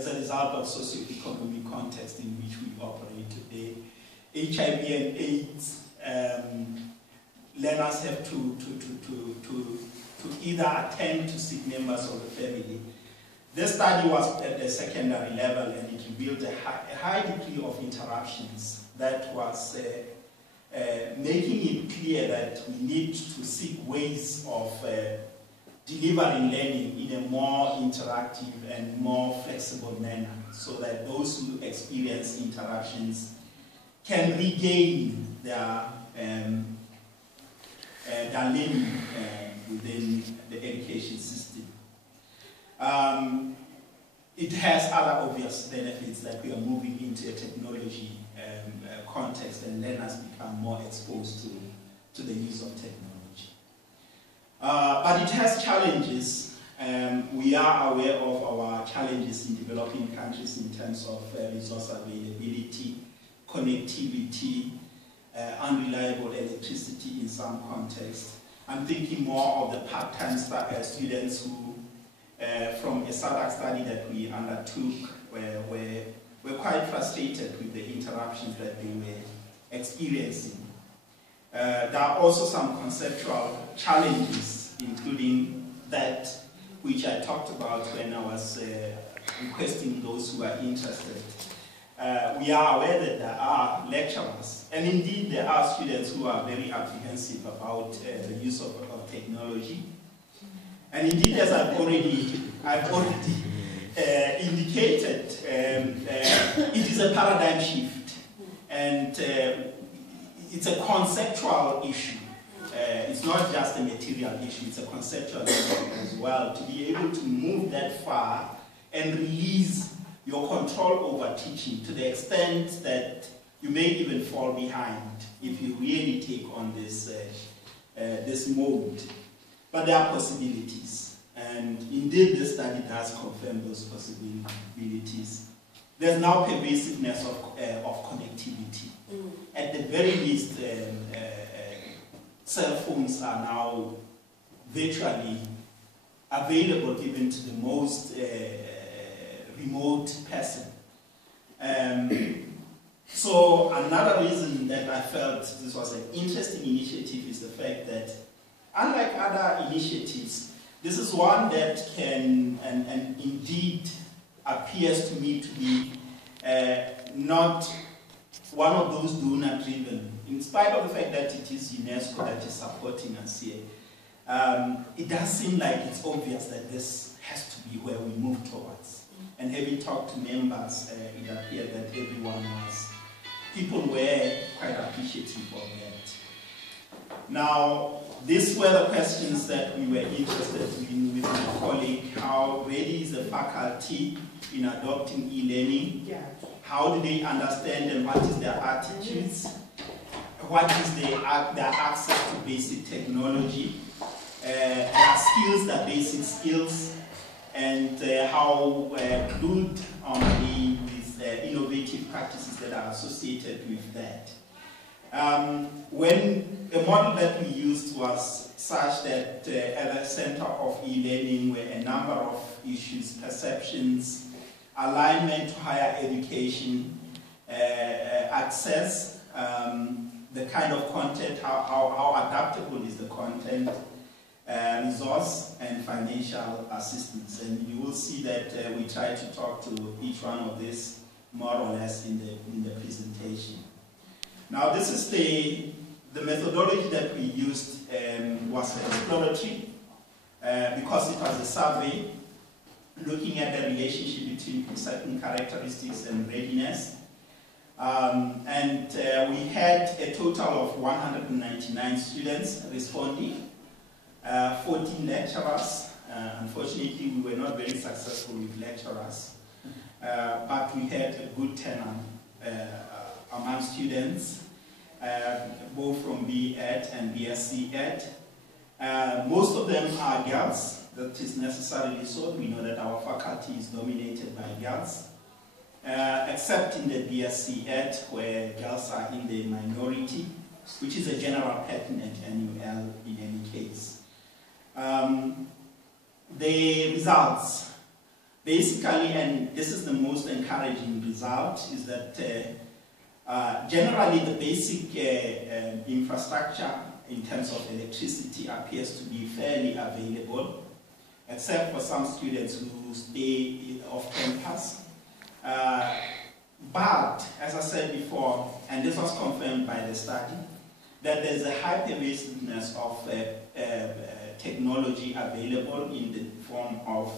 as a result of socio-economic context in which we operate today. HIV and AIDS, learners have to either attend to sick members of the family. This study was at the secondary level, and it revealed a high degree of interruptions that was making it clear that we need to seek ways of delivering learning in a more interactive and more flexible manner, so that those who experience interruptions can regain their learning within the education system. It has other obvious benefits, that we are moving into a technology context, and learners become more exposed to the use of technology. But it has challenges. We are aware of our challenges in developing countries in terms of resource availability, connectivity, unreliable electricity in some contexts. I'm thinking more of the part-time students who, from a SADC study that we undertook, were quite frustrated with the interruptions that they were experiencing. There are also some conceptual challenges, including that which I talked about when I was requesting those who are interested. We are aware that there are lecturers, and indeed there are students who are very apprehensive about the use of technology. And indeed, as I've already indicated, it is a paradigm shift, and it's a conceptual issue. It's not just a material issue, it's a conceptual issue as well, to be able to move that far and release your control over teaching to the extent that you may even fall behind if you really take on this, this mode. But there are possibilities, and indeed this study does confirm those possibilities. There's now pervasiveness of connectivity. At the very least, cell phones are now virtually available even to the most remote person. So another reason that I felt this was an interesting initiative is the fact that, unlike other initiatives, this is one that can, and indeed appears to me to be not one of those donor-driven, in spite of the fact that it is UNESCO that is supporting us here. It does seem like it's obvious that this has to be where we move towards. And having talked to members, it appeared that people were quite appreciative of that. Now, these were the questions that we were interested in with my colleague. How ready is the faculty in adopting e-learning? Yeah. How do they understand, and what is their attitudes? What is their access to basic technology? Their skills, their basic skills, and how good are they with innovative practices that are associated with that. When the model that we used was such that at the center of e-learning were a number of issues: perceptions, alignment to higher education, access, the kind of content, how adaptable is the content, resource, and financial assistance. And you will see that we try to talk to each one of these more or less in the presentation. Now, this is the methodology that we used was exploratory because it was a survey looking at the relationship between certain characteristics and readiness. We had a total of 199 students responding, 14 lecturers. Unfortunately, we were not very successful with lecturers, but we had a good tenor among students, both from BE Ed and BSc Ed. Most of them are girls. That is necessarily so. We know that our faculty is dominated by girls, except in the BSc Ed, where girls are in the minority, which is a general pattern at NUL in any case. The results. Basically, and this is the most encouraging result, is that generally the basic infrastructure in terms of electricity appears to be fairly available, except for some students who stay off campus. But, as I said before, and this was confirmed by the study, that there's a high pervasiveness of technology available in the form of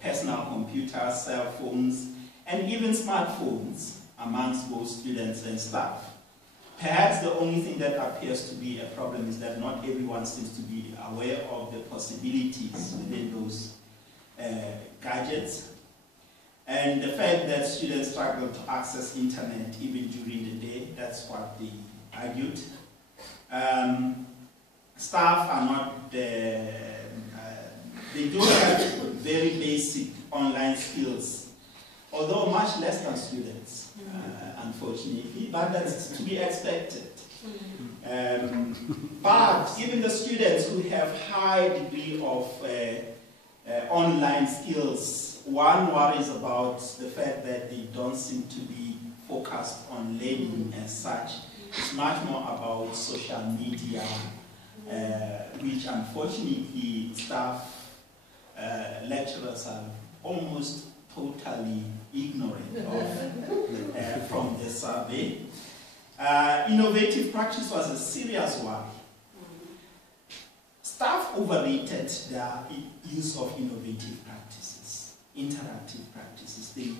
personal computers, cell phones, and even smartphones amongst both students and staff. Perhaps the only thing that appears to be a problem is that not everyone seems to be aware of the possibilities within those gadgets. And the fact that students struggle to access internet even during the day, that's what they argued. Staff are not, they don't have very basic online skills, although much less than students, unfortunately, but that's to be expected. But even the students who have high degree of online skills, one worries about the fact that they don't seem to be focused on learning as such. It's much more about social media, which unfortunately staff, lecturers are almost totally ignorant of from the survey. Innovative practice was a serious one. Staff overrated their use of innovative practices, interactive practices. They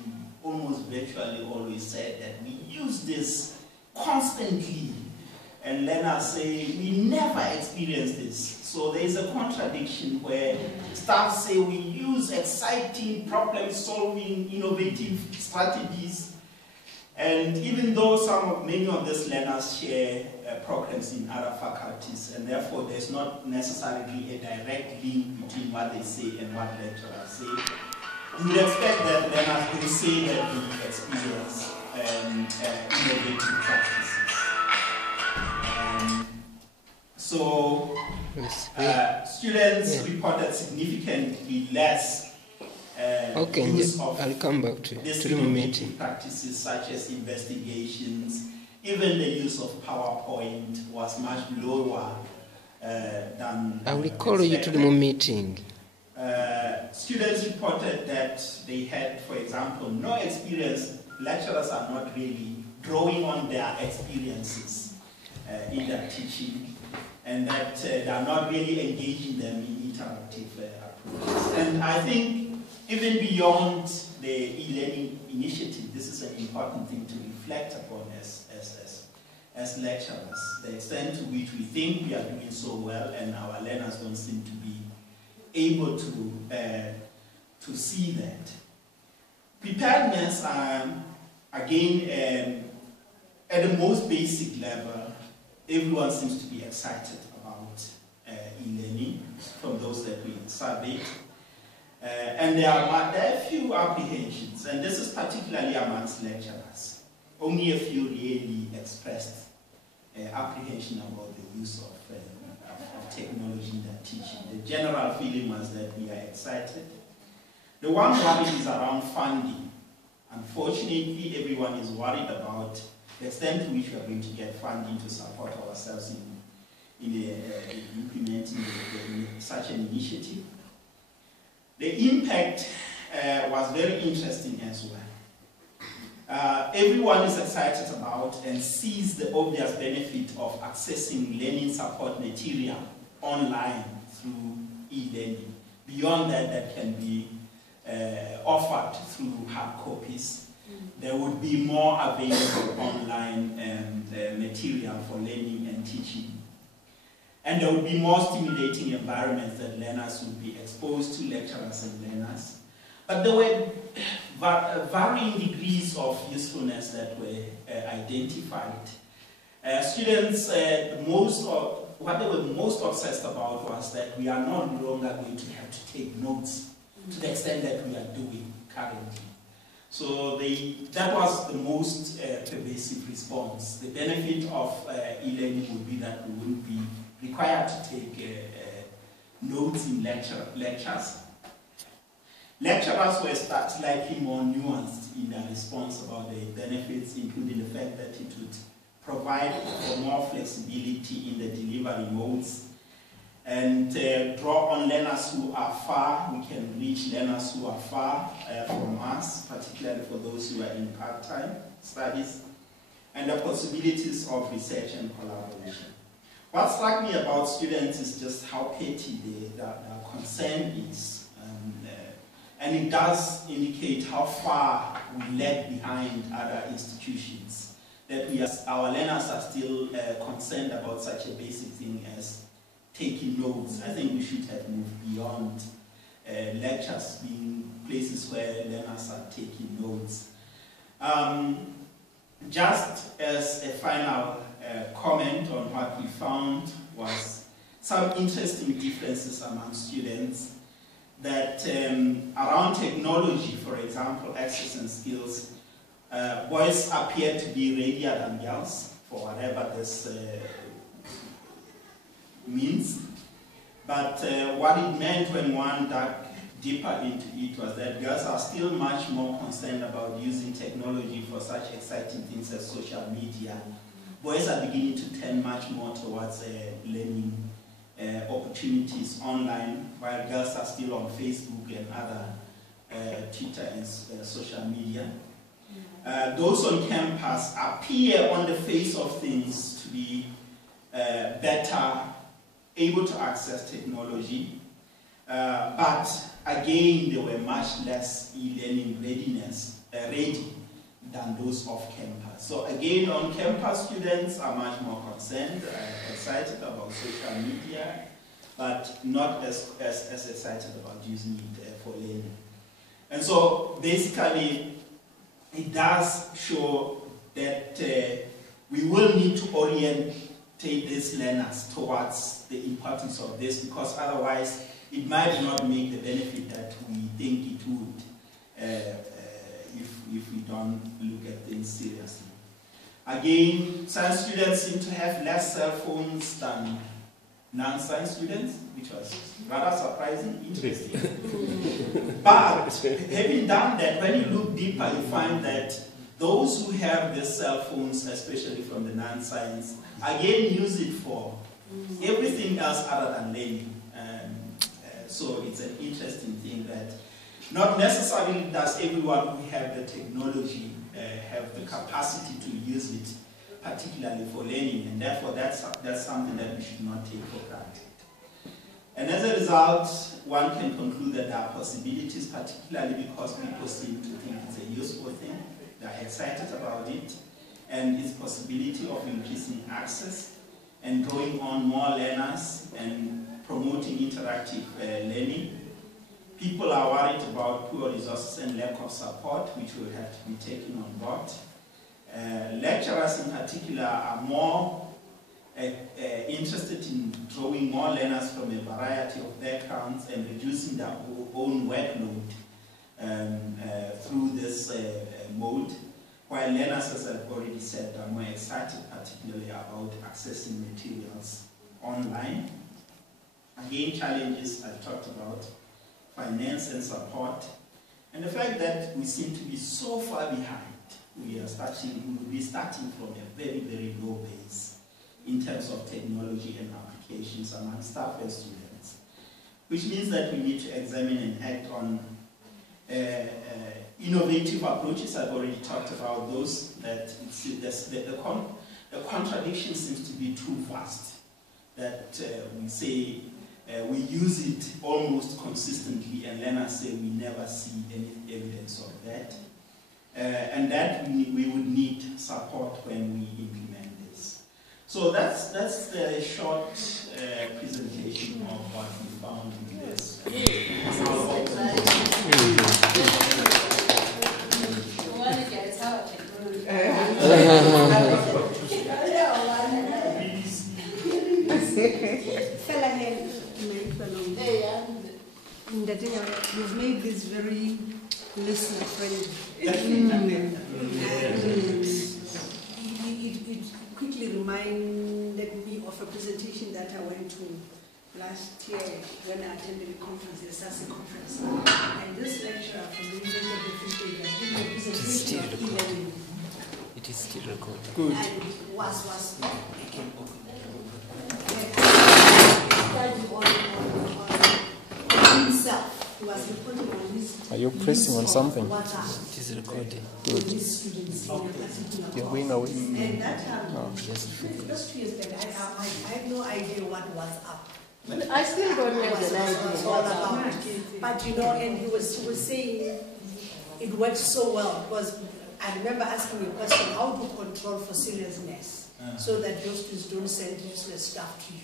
almost virtually always said that we use this constantly, and learners say we never experienced this. So there is a contradiction where staff say we use exciting problem-solving, innovative strategies, and even though many of these learners share programs in other faculties, and therefore there's not necessarily a direct link between what they say and what lecturers say, you would expect that learners who say that they experience innovative practices. So students reported significantly less use of I'll come back to these innovative practices such as investigations. Even the use of PowerPoint was much lower than I will call you to the meeting. Students reported that they had, for example, no experience. Lecturers are not really drawing on their experiences in their teaching, and that they are not really engaging them in interactive approaches. And I think even beyond the e-learning initiative, this is an important thing to reflect upon as lecturers, the extent to which we think we are doing so well and our learners don't seem to be able to see that. Preparedness, again, at the most basic level, everyone seems to be excited about e-learning from those that we surveyed. And there are a few apprehensions, and this is particularly amongst lecturers. Only a few really expressed apprehension about the use of technology in their teaching. The general feeling was that we are excited. The one worry is around funding. Unfortunately, everyone is worried about the extent to which we are going to get funding to support ourselves in implementing such an initiative. The impact was very interesting as well. Everyone is excited about and sees the obvious benefit of accessing learning support material online through e-learning. Beyond that, that can be offered through hard copies. There would be more available online material for learning and teaching. And there would be more stimulating environments that learners would be exposed to, lecturers and learners. But there were varying degrees of usefulness that were identified. Students, what they were most obsessed about was that we are no longer going to have to take notes to the extent that we are doing currently. So that was the most pervasive response. The benefit of e-learning would be that we wouldn't be required to take notes in lectures. Lecturers were slightly more nuanced in their response about the benefits, including the fact that it would provide for more flexibility in the delivery modes and draw on learners who are far. We can reach learners who are far from us, particularly for those who are in part-time studies, and the possibilities of research and collaboration. What struck me about students is just how petty their concern is. And it does indicate how far we lag behind other institutions. That our learners are still concerned about such a basic thing as taking notes. I think we should have moved beyond lectures being places where learners are taking notes. Just as a final comment on what we found was some interesting differences among students, that around technology, for example, access and skills, boys appear to be readier than girls, for whatever this means. But what it meant when one dug deeper into it was that girls are still much more concerned about using technology for such exciting things as social media. Boys are beginning to turn much more towards learning opportunities online, while girls are still on Facebook and other Twitter and social media. Those on campus appear on the face of things to be better able to access technology, but again, they were much less e-learning ready than those off campus. So again, on campus students are much more concerned, excited about social media, but not as excited about using it for learning. And so basically, it does show that we will need to orientate these learners towards the importance of this, because otherwise it might not make the benefit that we think it would if we don't look at things seriously. Again, science students seem to have less cell phones than non-science students, which was rather surprising, interesting. But having done that, when you look deeper, you find that those who have these cell phones, especially from the non-science, again use it for everything else other than learning. So it's an interesting thing that not necessarily does everyone who have the technology have the capacity to use it, particularly for learning, and therefore that's something that we should not take for granted. And as a result, one can conclude that there are possibilities, particularly because people seem to think it's a useful thing, they're excited about it, and its possibility of increasing access and drawing on more learners and promoting interactive learning. People are worried about poor resources and lack of support, which will have to be taken on board. Lecturers in particular are more interested in drawing more learners from a variety of backgrounds and reducing their own workload through this mode, while learners, as I've already said, are more excited particularly about accessing materials online. Again, challenges I've talked about, finance and support, and the fact that we seem to be so far behind. We will be starting from a very, very low base in terms of technology and applications among staff and students, which means that we need to examine and act on innovative approaches. I've already talked about those, that the contradiction seems to be too vast, that we say we use it almost consistently and learners say we never see any evidence of that. And that we would need support when we implement this. So that's the short presentation of what we found in this. You've made this very listener friendly. It quickly reminded me of a presentation that I went to last year when I attended a conference, the SASI conference. And this lecturer from the University of Lesotho was giving a presentation of e-learning. It is still recorded. Good. And was on himself. He was reporting on his. Are you pressing on something? It is recorded. Good. You're going away. And that Yes. just 2 years back, I had no idea what was up. I still don't have an What idea. all about. But you know, and he was saying it worked so well because I remember asking a question: how to control faciliousness so that your students don't send useless stuff to you?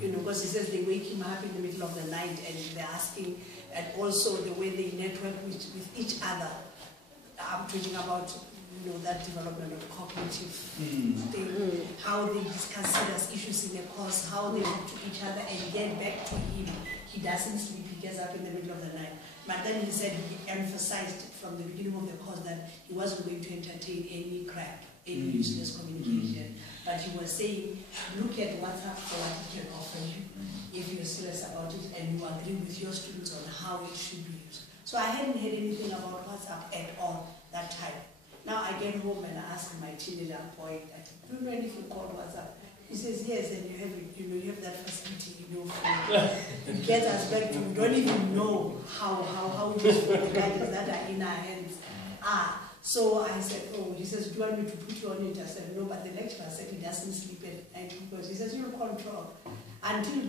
You know, because he says they wake him up in the middle of the night and they're asking, and also the way they network with each other. I'm talking about, you know, that development of cognitive thing, how they discuss serious issues in the course, how they talk to each other and get back to him. He doesn't sleep, he gets up in the middle of the night. But then he said he emphasized from the beginning of the course that he wasn't going to entertain any crap, any useless communication. But he was saying, look at WhatsApp for what it can offer you if you're serious about it and you agree with your students on how it should be used. So I hadn't heard anything about WhatsApp at all that time. Now I get home and I ask my teenager boy, do you know anything called WhatsApp? He says, yes, and you have it, you know, you have that facility, you know, for it gets us back to, we don't even know how useful the guidance that are in our hands are. So I said, oh, he says, do you want me to put you on it? I said, no, but the lecturer said he doesn't sleep at night because he says, you'll control. Until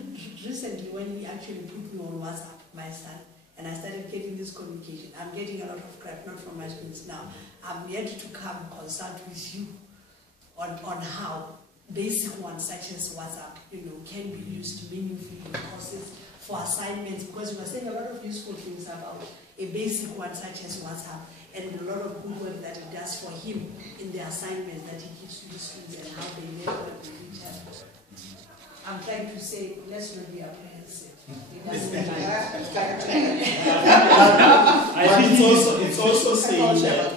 recently when he actually put me on WhatsApp, my son, and I started getting this communication. I'm getting a lot of crap, not from my students now. I'm yet to come consult with you on how basic ones such as WhatsApp, you know, can be used meaningfully in courses for assignments, because we were saying a lot of useful things about a basic one such as WhatsApp and a lot of good work that it does for him in the assignments that he gives to the students and how they network with each other. I'm trying to say, let's not be apprehensive. But it's also saying that.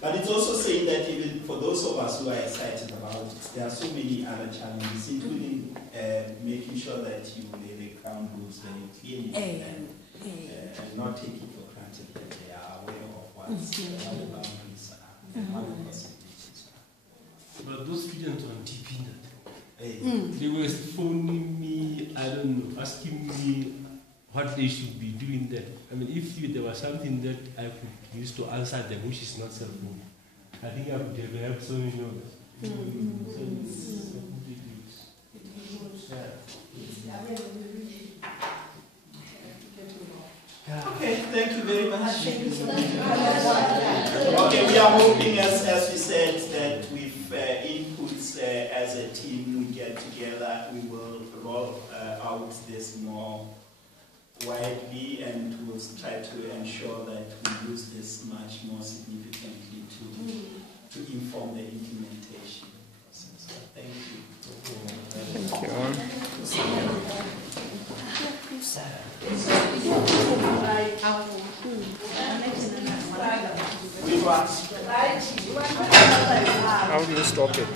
But it's also saying that even for those of us who are excited about it, there are so many other challenges, including making sure that you lay the ground rules very clearly and not take it for granted that they are aware of what the boundaries are and what the possibilities are. But those students on TPNet, they were phoning me, I don't know, asking me what they should be doing there. I mean, if there was something that I could use to answer them, which is not cell phone, I think I would have helped so many others. So it's completely Okay, thank you very much. Okay, we are hoping, as we said, that with inputs as a team, we get together, we will roll out this more widely, and we'll try to ensure that we use this much more significantly to inform the implementation process. So thank you. Thank you. How do you stop it?